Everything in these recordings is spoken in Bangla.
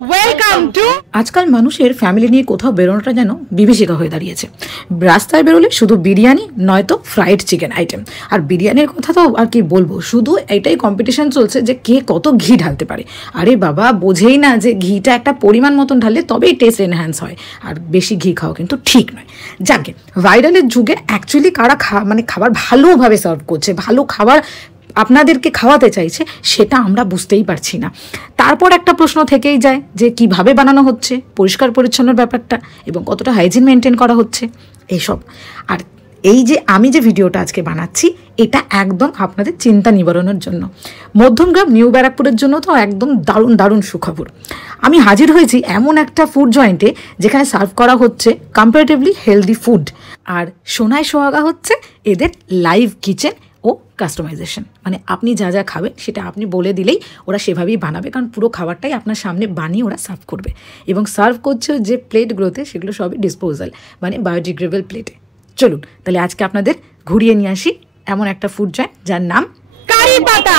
Welcome to. আজকাল মানুষের ফ্যামিলি নিয়ে কোথাও বেরোনোটা যেন বিভীষিকা হয়ে দাঁড়িয়েছে। রাস্তায় বেরোলে শুধু বিরিয়ানি নয়তো ফ্রাইড চিকেন আইটেম। আর বিরিয়ানির কথা তো আর কি বলবো, শুধু এটাই কম্পিটিশন চলছে যে কে কত ঘি ঢালতে পারে। আরে বাবা, বোঝেই না যে ঘিটা একটা পরিমাণ মতন ঢাললে তবেই টেস্ট এনহ্যান্স হয়, আর বেশি ঘি খাওয়া কিন্তু ঠিক নয়। যাকে ভাইরালের যুগে অ্যাকচুয়ালি কারা খাবার ভালোভাবে সার্ভ করছে, ভালো খাবার আপনাদেরকে খাওয়াতে চাইছে, সেটা আমরা বুঝতেই পারছি না। তারপর একটা প্রশ্ন থেকেই যায় যে কিভাবে বানানো হচ্ছে, পরিষ্কার পরিচ্ছন্নের ব্যাপারটা এবং কতটা হাইজিন মেনটেন করা হচ্ছে এইসব। আর এই যে আমি যে ভিডিওটা আজকে বানাচ্ছি, এটা একদম আপনাদের চিন্তা নিবারণের জন্য। মধ্যমগ্রাম নিউ ব্যারাকপুরের জন্য তো একদম দারুণ দারুণ সুখবর। আমি হাজির হয়েছি এমন একটা ফুড জয়েন্টে যেখানে সার্ভ করা হচ্ছে কম্পারেটিভলি হেলদি ফুড, আর সোনায় সোহাগা হচ্ছে এদের লাইভ কিচেন ও কাস্টমাইজেশন। মানে আপনি যা যা খাবেন সেটা আপনি বলে দিলেই ওরা সেভাবেই বানাবে, কারণ পুরো খাবারটাই আপনার সামনে বানিয়ে ওরা সার্ভ করবে। এবং সার্ভ করছে যে প্লেটগুলোতে, সেগুলো সবই ডিসপোজাল, মানে বায়োডিগ্রেডেবল প্লেটে। চলুন তাহলে আজকে আপনাদের ঘুরিয়ে নিয়ে আসি এমন একটা ফুড জয়েন্ট যার নাম কারি পাতা।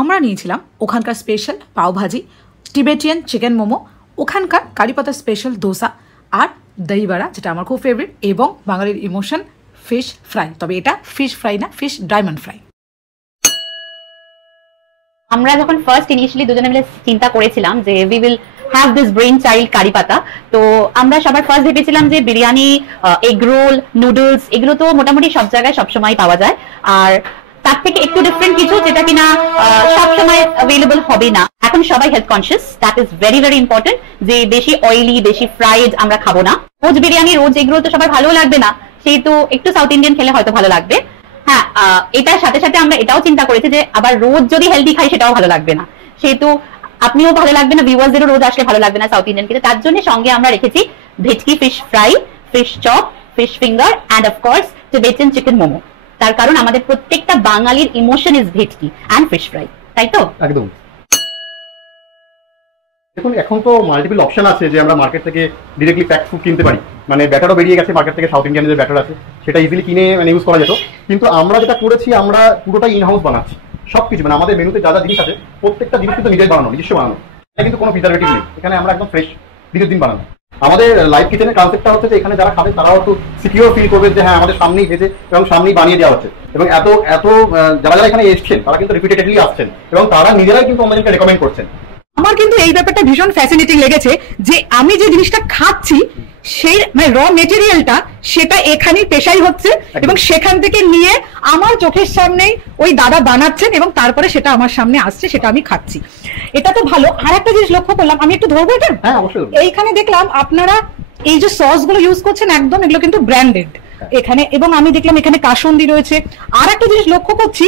আমরা নিয়েছিলাম ওখানকার special pav bhaji, Tibetan chicken momo, ওখানকার কারিপাতা স্পেশাল দোসা, আর দই বড়া যেটা আমার খুব ফেভারিট, এবং বাঙালির ইমোশন ফিশ ফ্রাই। তবে এটা ফিশ ফ্রাই না, ফিশ ডায়মন্ড ফ্রাই। আমরা যখন ফার্স্ট ইনিশিয়ালি দুজনে মিলে চিন্তা করেছিলাম যে we will have this brain child Kari Pata, তো আমরা সবার ফার্স্ট ভেবেছিলাম যে বিরিয়ানি, এগ রোল, নুডলস, এগুলো তো মোটামুটি সব জায়গায় সবসময় পাওয়া যায়, আর তার থেকে একটু ডিফারেন্ট কিছু যেটা কিনা সবসময় অ্যাভেলেবল হবে না। এখন সবাই health conscious, that is very very important, যে বেশি অয়েলি বেশি ফ্রাইড আমরা খাবো না। রোজ বিরিয়ানি রোজ এগুলো তো সবার ভালো লাগবে না, সেহেতু একটু সাউথ ইন্ডিয়ান খেলে হয়তো ভালো লাগবে। হ্যাঁ, এটার সাথে সাথে আমরা এটাও চিন্তা করেছি যে আবার রোজ যদি হেলদি খাই সেটাও ভালো লাগবে না, সেহেতু আপনিও ভালো লাগবে না, ভিউয়ার্সদেরও রোজ আসলে ভালো লাগবে না সাউথ ইন্ডিয়ান খেতে। তার জন্য সঙ্গে আমরা রেখেছি ভেটকি fish fry, fish chop, fish finger and of course Tibetan chicken momo. তার কারণ আমাদের প্রত্যেকটা বাঙালির ইমোশন ইজ ভেটকি অ্যান্ড ফিশ ফ্রাই, তাই তো? একদম। দেখুন, এখন তো মাল্টিপল অপশন আছে যে আমরা মার্কেট থেকে ডিরেক্টলি প্যাকড ফুড কিনতে পারি, মানে ব্যাটারও বেরিয়ে গেছে মার্কেট থেকে, সাউথ ইন্ডিয়ান যে ব্যাটার আছে সেটা ইজিলি কিনে মানে ইউজ করা যেত। কিন্তু আমরা যেটা করেছি, আমরা পুরোটাই ইন হাউস বানাচ্ছি সবকিছু, মানে আমাদের মেনুতে যা যা জিনিস আছে প্রত্যেকটা জিনিস কিন্তু নিজের বানানো, নিজস্ব বানানো, এটা কিন্তু কোনো প্রিজারভেটিভ নেই। এখানে আমরা একদম ফ্রেশ দিনের দিন বানানো। আমাদের লাইভ কিচেনের কনসেপ্টটা হচ্ছে যে এখানে যারা খাবে তারাও একটু সিকিউর ফিল করবে যে হ্যাঁ আমাদের সামনেই ভেজে এবং সামনেই বানিয়ে দেওয়া হচ্ছে, এবং এত এত যারা যারা এখানে এসছেন তারা কিন্তু রিপিটেডলি আসছেন এবং তারা নিজেরাই কিন্তু আমাদেরকে রেকমেন্ড করছেন। আমার কিন্তু এই ব্যাপারটা ভীষণ ফ্যাসিনেটিং লেগেছে যে আমি যে জিনিসটা খাচ্ছি সেই মানে র মেটেরিয়ালটা সেটা এখানেই পেশাই হচ্ছে, এবং সেখান থেকে নিয়ে আমার চোখের সামনেই ওই দাদা বানাচ্ছেন এবং তারপরে সেটা আমার সামনে আসছে, সেটা আমি খাচ্ছি। এটা তো ভালো। আর একটা জিনিস লক্ষ্য করলাম, আমি একটু ধরবো এটা। হ্যাঁ, অবশ্যই। এইখানে দেখলাম আপনারা এই যে সস গুলো ইউজ করছেন, একদম এগুলো কিন্তু ব্র্যান্ডেড এখানে, এবং আমি দেখলাম এখানে কাসুন্দি রয়েছে। আর একটা জিনিস লক্ষ্য করছি,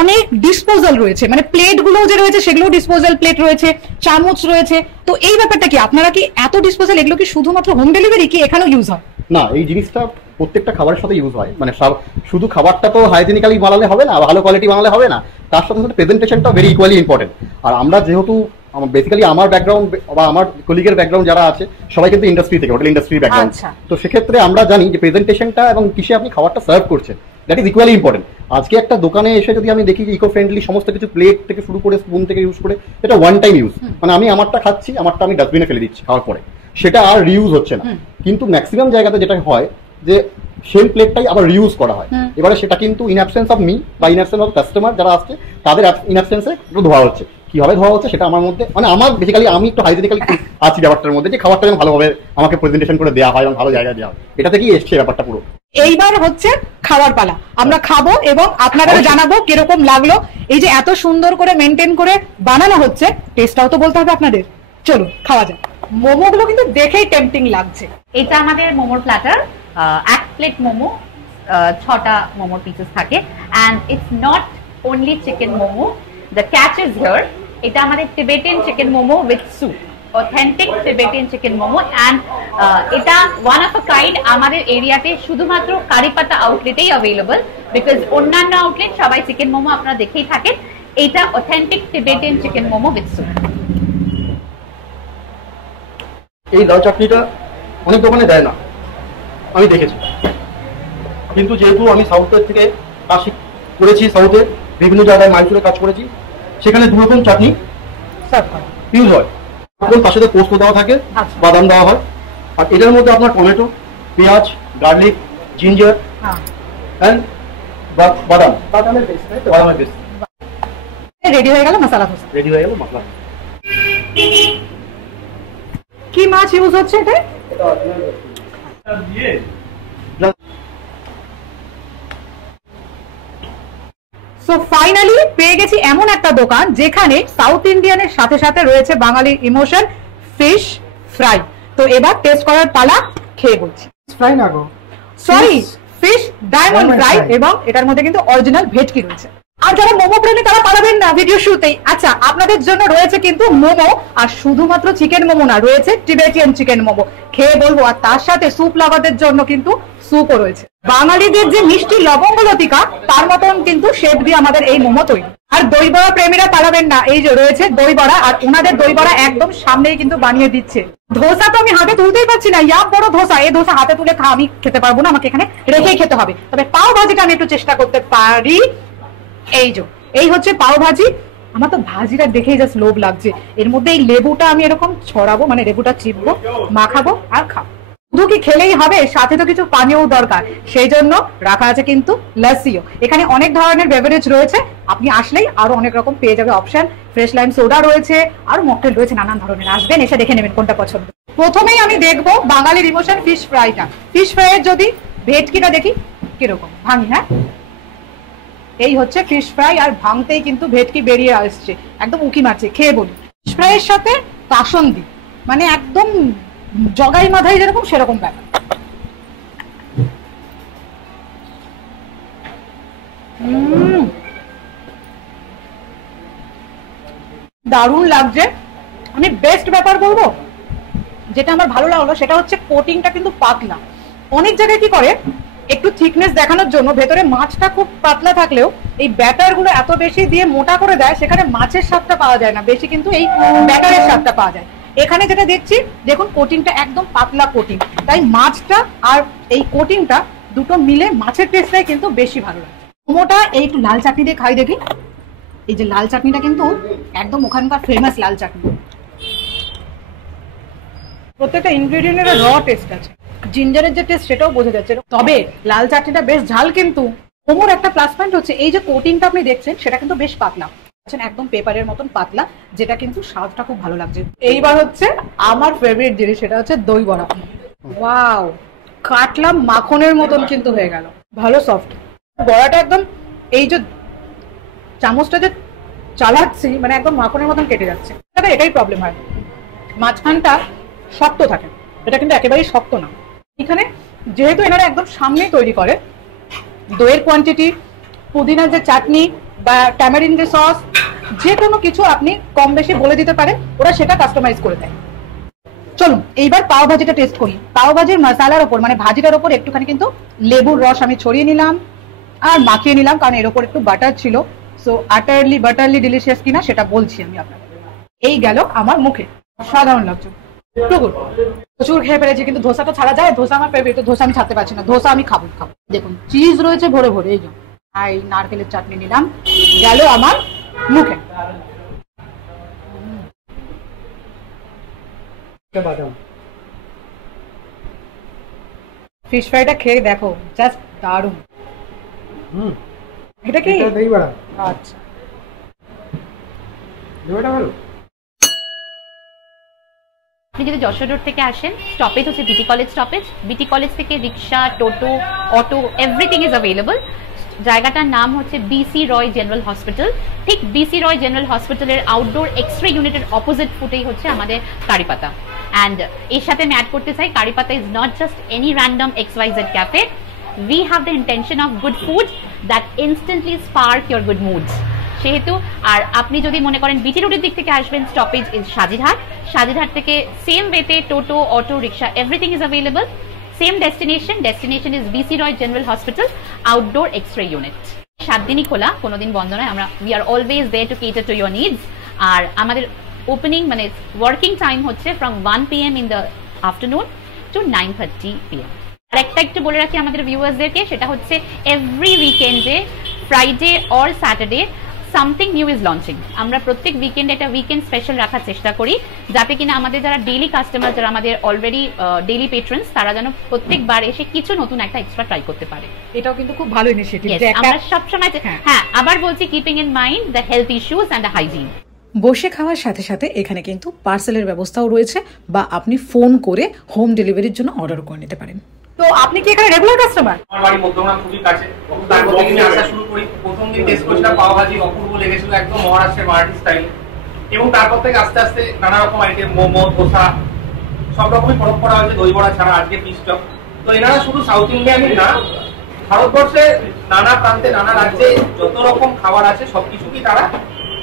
অনেক ডিসপোজাল রয়েছে, মানে প্লেট গুলো যে রয়েছে সেগুলো ডিসপোজাল প্লেট রয়েছে, চামচ রয়েছে। তো এই ব্যাপারটা কি, আপনারা কি এত ডিসপোজাল এগুলো কি শুধুমাত্র হোম ডেলিভারি কি এখানেও ইউজ হয়? না, এই জিনিসটা প্রত্যেকটা খাবারের সাথে ইউজ হয়, মানে শুধু খাবারটা তো হাইজেনিক্যালি বানালে হবে না, ভালো কোয়ালিটি বানালে হবে না, তার সাথে সাথে প্রেজেন্টেশনটা ভেরি ইকুয়ালি ইম্পর্টেন্ট। আর আমরা যেহেতু বেসিক্যালি আমার ব্যাকগ্রাউন্ড বা আমার কলিগের ব্যাকগ্রাউন্ড যারা আছে সবাই কিন্তু ইন্ডাস্ট্রি থেকে, হোটেল ইন্ডাস্ট্রির ব্যাকগ্রাউন্ড, তো সেক্ষেত্রে আমরা জানি যে প্রেজেন্টেশনটা এবং কিসে আপনি খাবারটা সার্ভ করছেন দ্যাট ইজ ইকুয়ালি ইম্পর্টেন্ট। আজকে একটা দোকানে এসে যদি আমি দেখি যে ইকো ফ্রেন্ডলি সমস্ত কিছু, প্লেট থেকে শুরু করে স্পুন থেকে ইউজ করে, এটা ওয়ান টাইম ইউজ, মানে আমি আমারটা খাচ্ছি, আমারটা আমি ডাস্টবিনে ফেলে দিচ্ছি খাওয়ার পরে, সেটা আর রিউজ হচ্ছে না। কিন্তু ম্যাক্সিমাম জায়গাতে যেটা হয় যে সেম প্লেটটাই আবার রিউজ করা হয়, এবারে সেটা কিন্তু ইন অ্যাবসেন্স অফ মি বা ইন অ্যাবসেন্স অফ কাস্টমার যারা আসছে তাদের ইন অ্যাবসেন্সে একটু ধোয়া হচ্ছে। কিভাবে ধোয়া হচ্ছে সেটা আমার মধ্যে, মানে আমার বেসিক্যালি আমি একটু হাইজেনিক্যালি আছি ব্যাপারটার মধ্যে, যে খাবারটা যেন ভালোভাবে আমাকে প্রেজেন্টেশন করে দেওয়া হয় এবং ভালো জায়গায় দেওয়া হয়, এটা থেকেই এসছে ব্যাপারটা পুরো। এইবার হচ্ছে খাবার পালা, আমরা খাবো এবং আপনাদের জানাবো কিরকম লাগলো। এই যে এত সুন্দর করে মেনটেন করে বানানো হচ্ছে, টেস্টটাও তো বলতে হবে আপনাদের। চলো খাওয়া যাক। মোমোগুলো কিন্তু দেখেই টেম্পটিং লাগছে। এটা আমাদের মোমোর প্ল্যাটার, এক প্লেট মোমো, 6টা মোমোর পিসেস থাকে। And it's not only chicken momo, the catch is here, এটা আমাদের Tibetan chicken momo with soup, authentic Tibetan chicken momo, and এটা one of a kind আমাদের এরিয়াতে শুধুমাত্র কারিপাতা আউটলেটেই अवेलेबल, বিকজ অন্যান্য আউটলেট সবাই চিকেন মোমো আপনারা দেখেই থাকেন, এটা authentic Tibetan chicken momo with soup। এই লাল চাটনিটা অনেক দোকানে দেয় না, আমি দেখেছি, কিন্তু যেহেতু আমি সাউথের থেকে কাজ করেছি, সাউথে বিভিন্ন জায়গায় মাইসুরে কাজ করেছি, সেখানে দু রকম চাটনি ইউজ হয়। তার সাথে পোস্ত দেওয়া থাকে, বাদাম দেওয়া হয়, আর এটার মধ্যে আপনার টমেটো, পেঁয়াজ, গার্লিক, জিঞ্জার অ্যান্ড বাদামের পেস্ট। রেডি হয়ে গেল মশলা ধোসা। রেডি হয়ে গেল মশলা। কি মাছ ইউজ হচ্ছে এটা? সো ফাইনালি পেয়ে গেছি এমন একটা দোকান যেখানে সাউথ ইন্ডিয়ানের সাথে সাথে রয়েছে বাঙালির ইমোশন, ফিশ ফ্রাই। তো এবার টেস্ট করার পালা, খেয়ে বলছি। ফ্রাই না গো, সরি, ফিশ ডায়মন্ড ফ্রাই, এবং এটার মধ্যে কিন্তু অরিজিনাল ভেটকি রয়েছে। আর যারা মোমো প্রেমী তারা পারবেন না ভিডিও শুতেই। আচ্ছা, আপনাদের জন্য রয়েছে কিন্তু মোমো, আর শুধুমাত্র চিকেন মোমো না, রয়েছে টিবেটিয়ান চিকেন মোমো, খেয়ে বলবো। আর তার সাথে স্যুপ লাভারদের জন্য কিন্তু স্যুপও রয়েছে। বাঙালিদের যে মিষ্টি লবঙ্গ লতিকা, তার মতন কিন্তু শেপ দিয়ে আমাদের এই মোমো তৈরি। আর দই বড়া প্রেমীরা পারবেন না, এই যে রয়েছে দই বড়া, আর ওনাদের দই বড়া একদম সামনেই কিন্তু বানিয়ে দিচ্ছে। ধোসা তো আমি হাতে তুলতেই পারছি না, ইয়া বড় ধোসা, এই ধোসা হাতে তুলে আমি খেতে পারবো না, আমাকে এখানে রেখেই খেতে হবে। তবে পাও ভাজিটা আমি একটু চেষ্টা করতে পারি। এই হচ্ছে পাও ভাজি। আমার তো ভাজিটা দেখেই জাস্ট লোভ লাগছে। এর মধ্যে এই লেবুটা আমি এরকম ছড়াবো, মানে লেবুটা চিপবো, মাখাবো আর খাবো। শুধু কি খেলেই হবে, সাথে তো কিছু পানীয়ও দরকার, সেই জন্য রাখা আছে কিন্তু লাসিও। এখানে অনেক ধরনের বেভারেজ রয়েছে, আপনি আসলেই আরো অনেক রকম পেয়ে যাবে অপশন। ফ্রেশ লাইম সোডা রয়েছে, আর মকটেল রয়েছে নানান ধরনের। আসবেন, এসে দেখে নেবেন কোনটা পছন্দ। প্রথমেই আমি দেখবো বাঙালির ইমোশন ফিশ ফ্রাইটা। ফিশ ফ্রাইয়ের যদি ভেটকিটা দেখি কিরকম, ভাঙি। হ্যাঁ, এই হচ্ছে ফিশ ফ্রাই, আর ভাঙতেই কিন্তু ভেটকি বেরিয়ে আসছে, একদম উকি মারছে। খেয়ে বলি, ফিশ ফ্রাইয়ের সাথে কাসন্দি, মানে একদম জগাই মাথায় যেরকম সেরকম ব্যাপার। দারুণ লাগছে। আমি বেস্ট ব্যাপার বলবো, যেটা আমার ভালো লাগলো সেটা হচ্ছে কোটিংটা কিন্তু পাতলা। অনেক জায়গায় কি করে, একটু থিকনেস দেখানোর জন্য ভেতরে মাছটা খুব পাতলা থাকলেও এই ব্যাটার গুলো এত বেশি দিয়ে মোটা করে দেয়, সেখানে মাছের স্বাদটা পাওয়া যায় না, বেশি কিন্তু এই ব্যাটারের স্বাদটা পাওয়া যায়। এখানে যেটা দেখছি, দেখুন কোটিংটা একদম পাতলা কোটিং, তাই মাছটা আর এই কোটিংটা দুটো মিলে মাছের টেস্টটাই কিন্তু বেশি ভালো লাগে। মোমোটা এই একটু লাল চাটনি দিয়ে খাই দেখি। এই যে লাল চাটনিটা কিন্তু একদম ওখানকার ফেমাস লাল চাটনি। প্রত্যেকটা ইনগ্রেডিয়েন্টের র টেস্ট আছে, জিঞ্জারের যে টেস্ট সেটাও বোঝা যাচ্ছে। তবে লাল চাটনিটা বেশ ঝাল, কিন্তু মোমোর একটা প্লাস পয়েন্ট হচ্ছে এই যে কোটিংটা আপনি দেখছেন সেটা কিন্তু বেশ পাতলা, একদম পেপারের মতন পাতলা, যেটা কিন্তু স্বাদটা খুব ভালো লাগছে। এইবার হচ্ছে আমার ফেভারিট জিনিস, সেটা হচ্ছে দই বড়া। ওয়াও, কাটলাম মাখনের মতন কিন্তু হয়ে গেল, ভালো সফট বড়াটা একদম। এই যে চামচটা যে চালাচ্ছি, মানে একদম মাখনের মতন কেটে যাচ্ছে। এটাই প্রবলেম হয়, মাঝখানটা শক্ত থাকে, এটা কিন্তু একেবারেই শক্ত না। এখানে যেহেতু এনারা একদম সামনে তৈরি করে, দইয়ের কোয়ান্টিটি, পুদিনার যে চাটনি বা ট্যামারিন যে সস, যে কোনো কিছু আপনি কম বেশি বলে দিতে পারেন, ওরা সেটা কাস্টমাইজ করে দেয়। চলুন এইবার পাও ভাজিটা টেস্ট করি। পাও ভাজির মশলার ওপর, মানে ভাজিটার ওপর একটুখানি কিন্তু লেবুর রস আমি ছড়িয়ে নিলাম আর মাখিয়ে নিলাম, কারণ এর ওপর একটু বাটার ছিল। সো আটারলি বাটারলি ডিলিশিয়াস কিনা সেটা বলছি আমি আপনাকে। এই গেল আমার মুখে, সাধারণ লাগছে, প্রচুর খেয়ে ফেলেছি, কিন্তু ধোসাটা ছাড়া যায়? ধোসা আমার ফেভারিট, ধোসা আমি ছাড়তে পারছি না, ধোসা আমি খাবো। দেখুন চিজ রয়েছে ভরে ভরে, এই যে এই নারকেলের চাটনি নিলাম, গেল আমার মুখে। ফিশ ফ্রাইটা খেয়ে দেখো, জাস্ট দারুণ। এটা কি দই বড়া? আচ্ছা, দই বড়া ভালো। আপনি যদি যশোর রোড থেকে আসেন, স্টপেজ হচ্ছে বিটি কলেজ স্টপেজ। বিটি কলেজ থেকে রিক্সা, টোটো, অটো, এভরিথিং ইজ অ্যাভেলেবল। জায়গাটার নাম হচ্ছে বিসি রয় জেনারেল হসপিটাল। ঠিক বিসি রয় জেনারেল হসপিটালের আউটডোর এক্সরে ইউনিটের অপোজিট ফুটেই হচ্ছে আমাদের কারিপাতা। অ্যান্ড এর সাথে আমি অ্যাড করতে চাই, Karipata is not just any random XYZ café, we have the intention of good food that instantly spark your good moods. সেহেতু আর আপনি যদি মনে করেন বিটি রোডের দিক থেকে আসবেন, স্টপেজ ইজ সাজিরহাট থেকে সেম ওয়েতে টোটো, auto, rickshaw everything is available. Same destination is BC Roy General Hospital outdoor X-ray unit. 7 দিনই খোলা, কোনোদিন বন্ধ নয়। আমরা we are always there to cater to your needs. আর আমাদের ওপেনিং মানে ওয়ার্কিং টাইম হচ্ছে from 1 PM in the afternoon to 9:30 PM। আর একটা একটু বলে রাখি আমাদের ভিউয়ার্সদেরকে, সেটা হচ্ছে এভরি উইকেন্ডে, Friday or Saturday something new is launching. আমরা প্রত্যেক উইকেন্ডে একটা উইকেন্ড স্পেশাল রাখার চেষ্টা করি, যাতে কিনা আমাদের যারা ডেইলি কাস্টমার, যারা আমাদের অলরেডি ডেইলি পেট্রন্স, তারা যেন প্রত্যেকবার এসে কিছু নতুন একটা এক্সট্রা ট্রাই করতে পারে। এটাও কিন্তু খুব ভালো ইনিশিয়েটিভ। আমরা সবসময় হ্যাঁ আবার বলছি, keeping in mind the health issues and the hygiene. বসে খাওয়ার সাথে সাথে এখানে কিন্তু পার্সেলের ব্যবস্থাও রয়েছে, বা আপনি ফোন করে হোম ডেলিভারির জন্য অর্ডার করে নিতে পারেন। তো আপনি কি এখানে রেগুলার কাস্টমার? আমার বাড়ি মধ্যমগ্রাম খুবই কাছে, তারপর থেকে আমি আসা শুরু করি। প্রথম দিন টেস্ট করেছিলাম পাও ভাজি, অপূর্ব লেগেছিল, একদম মহারাষ্ট্রের মারাঠি স্টাইল। এবং তারপর থেকে আস্তে আস্তে নানা রকম আইটেম, মোমো, ধোসা, সব রকমই পরম্পরা হয়েছে, দই বড়া ছাড়া আজকে ফিশ চপ। তো এনারা শুধু সাউথ ইন্ডিয়ানই না, ভারতবর্ষে নানা প্রান্তে, নানা রাজ্যে যত রকম খাবার আছে সবকিছুই তারা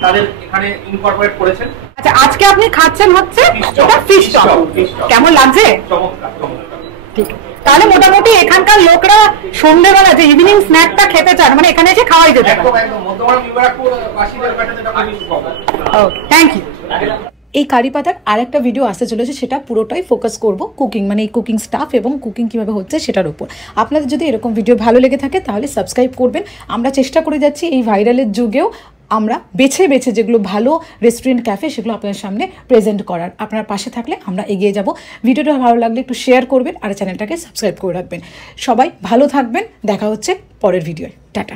তাদের এখানে ইনকর্পোরেট করেছেন। আচ্ছা, আজকে আপনি খাচ্ছেন হচ্ছে এটা ফিশ চপ, কেমন লাগছে? চমৎকার। ঠিক, তাহলে মোটামুটি এখানকার লোকরা সন্ধ্যেবেলা যে ইভিনিং স্ন্যাকটা খেতে চান, মানে এখানে এসে খাওয়াই যেতে পারে। একদম মধ্যমগ্রাম বিভাগপুর বাসীদের কাছে এটা খুবই সুখবর। ওকে, থ্যাংক ইউ। এই কারি পাতার আরেকটা ভিডিও আসতে চলেছে, সেটা পুরোটাই ফোকাস করব কুকিং, মানে এই কুকিং স্টাফ এবং কুকিং কিভাবে হচ্ছে সেটার উপর। আপনাদের যদি এরকম ভিডিও ভালো লেগে থাকে তাহলে সাবস্ক্রাইব করবেন। আমরা চেষ্টা করে যাচ্ছি এই ভাইরালের যুগেও আমরা বেছে বেছে যেগুলো ভালো রেস্টুরেন্ট, ক্যাফে, সেগুলো আপনাদের সামনে প্রেজেন্ট করার। আপনার পাশে থাকলে আমরা এগিয়ে যাব। ভিডিওটা ভালো লাগলে একটু শেয়ার করবেন আর চ্যানেলটাকে সাবস্ক্রাইব করে রাখবেন। সবাই ভালো থাকবেন, দেখা হচ্ছে পরের ভিডিওয়। টাটা।